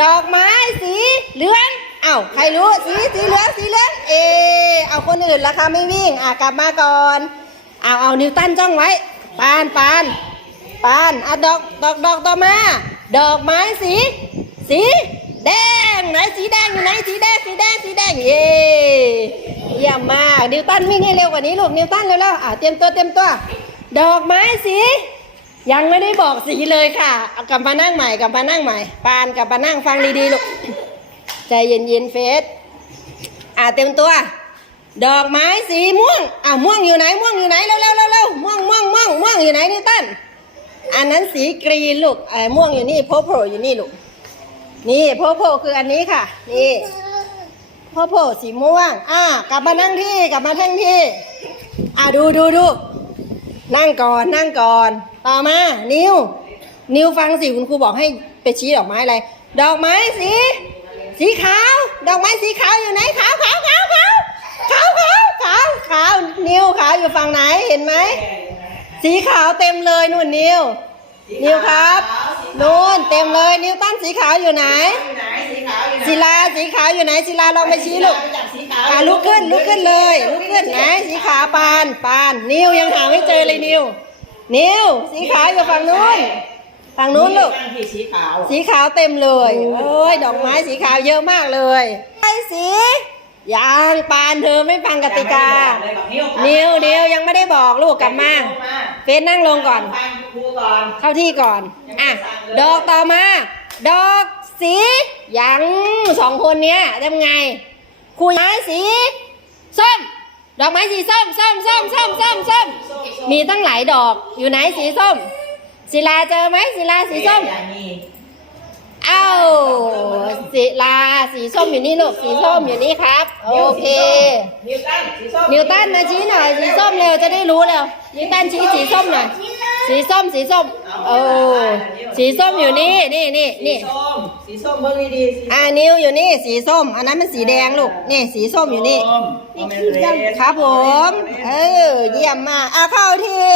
ดอกไม้สีเหลืองเอ้าใครรู้สีสีเหลืองสีเหลืองเออเอาคนอื่นละคะไม่วิ่งอะกลับมาก่อนเอาเอานิวตันจ้องไว้ปานปานปานอะดอกดอกดอกต่อมา ดอกไม้สี สีแดงไหนสีแดงอยู่ไหนสีแดงสีแดงสีแดงเย่เยี่ยมมากนิวตันวิ่งให้เร็วกว่านี้ลูกนิวตันเร็วๆอะเตรียมตัวเตรียมตัว ดอกไม้สี ยังไม่ได้บอกสีเลยค่ะ เอากลับมานั่งใหม่กลับมานั่งใหม่ ปานกลับมานั่งฟังดีๆลูก ใจเย็นๆเฟสอะเต็มตัว ดอกไม้สีม่วง อะม่วงอยู่ไหน ม่วงอยู่ไหน เร็วๆเร็วๆม่วงม่วงม่วงม่วงอยู่ไหนนิวตันอันนั้นสีกรีนลูกอะม่วงอยู่นี่โพโพอยู่นี่ลูก นี่โพโพคืออันนี้ค่ะ นี่โพโพสีม่วง อะกลับมานั่งที่ กลับมาทั้งที่ อะดูดูดู นั่งก่อนนั่งก่อน ต่อมา นิว นิวฟังสิคุณครูบอกให้ไปชี้ดอกไม้อะไร ดอกไม้สี สีขาว ดอกไม้สีขาวอยู่ไหนขาวขาวขาวขาวขาวขาวขาวขาวนิวขาวอยู่ฝั่งไหนเห็นไหมสีขาวเต็มเลยนู่นนิวนิวครับนู่นเต็มเลย นิวตั้นสีขาวอยู่ไหนอยู่ไหนสีขาวอยู่ไหนศิลา สีขาวอยู่ไหนศิลาลองไปชี้ลูกไปจับสีขาวอะลุกขึ้นลุกขึ้นเลยลุกขึ้นไหนสีขาวปานปาน นิวยังหาไม่เจอเลยนิว นิวสีขาวอยู่ฝั่งนู้นฝั่งนู้นลูกตั้งที่สีขาวสีขาวเต็มเลยเอ้ยดอกไม้สีขาวเยอะมากเลยไอ้สียังปานเธอไม่ฟังกติกา นิวนิวยังไม่ได้บอกลูกกลับมาเฟซนั่งลงก่อนฟังครูก่อนเข้าที่ก่อน อะ ดอกต่อมา ดอก สียังสองคนเนี้ยทำไง คุยไม้สีส้ม ดอกไม้สีส้มส้มส้มส้มส้มส้มมีตั้งหลายดอกอยู่ไหนสีส้ม ศิลาเจอไหมศิลาสีส้มอย่างนี้เอ้าศิลาสีส้มอยู่นี่ลูกสีส้มอยู่นี่ครับ โอเค นิวตันสีส้มนิวตันมาชี้หน่อยสีส้มเร็วจะได้รู้เร็วนิวตันชี้สีส้มหน่อยสีส้มสีส้ม โอ้สีส้มอยู่นี่นี่นี่นี่ส้มสีส้มเบิ่งดีๆสีอ่านิวอยู่นี่สีส้ม อันนั้นมันสีแดงลูกนี่สีส้มอยู่นี่ส้มครับผม เออเยี่ยมมากอะเข้าที่